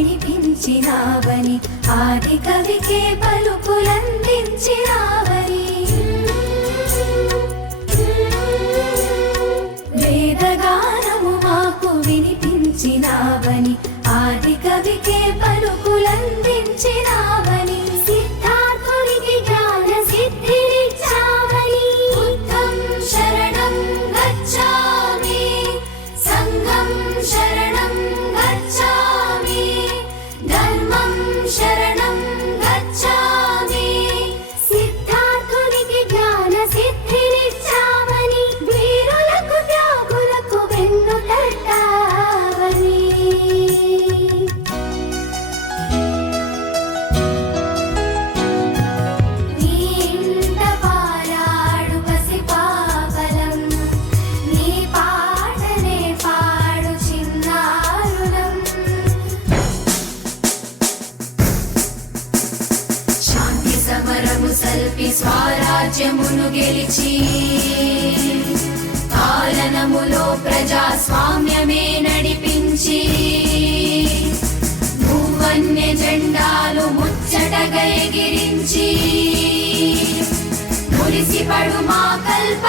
వినిపించినావని ఆది కవికే పలుకులందించినావని. వేదగానము మాకు వినిపించినావని ఆది కవికే పలు రాజ్యమును గెలిచి పాలనములో ప్రజాస్వామ్యమే నడిపించి భూవన్య జెండాలు ముచ్చటగా ఎగిరించి మురిసిపడు మా కల్ప